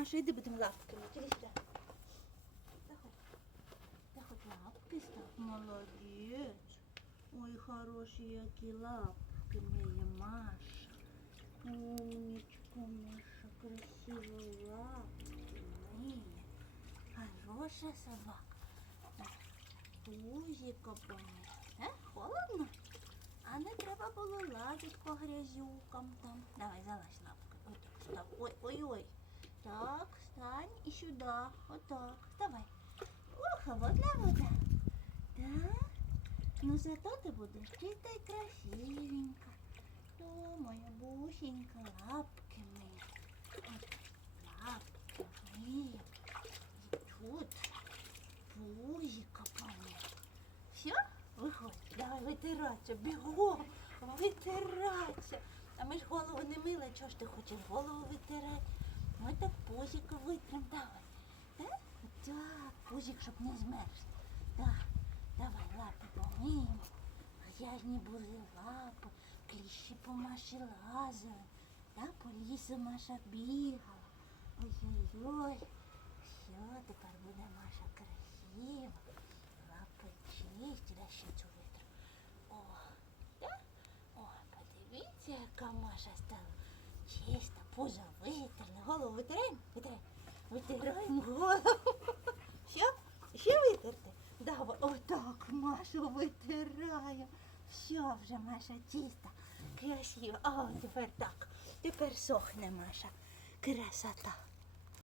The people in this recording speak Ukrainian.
Маша, йди будемо лапки мити. Іди сюди. Лапки став. Молодець. Ой, хороші які лапки мої Маша. Умничка, Маша, красиві лапки мої. Хороша собака. Пузіко помить. Е, холодно? А не треба було лазити по грязюкам там. Давай, залазь. Отак. Ой, ой, ой. Сюди. Отак. Давай. О, холодна вода. Так. Ну зато ти будеш чиста і красивенька. То моя бусінька, лапки мої. От, лапки мої. І тут пузіка помий. Все? Виходь, давай витиратися, бігом, витиратися. А ми ж голову не мили, чого ж ти хочеш голову витирати? Так витрим, давай. Так? Так, пузик, щоб не змерз. Так, давай лапи помиємо. Грязні були лапи, кліщі по Маші лазили. Так, по лісу Маша бігала. Ой-ой-ой. Все, тепер буде Маша красива. Лапи чисті, да ще цю витру. О, да? О, подивіться, яка Маша стала чиста, пузо витерли, голову витираємо, витираємо, голову. Що? Ще витерти? Давай, отак Машу витираю. Все вже Маша чиста, красиво. О, тепер так. Тепер сохне Маша. Красота.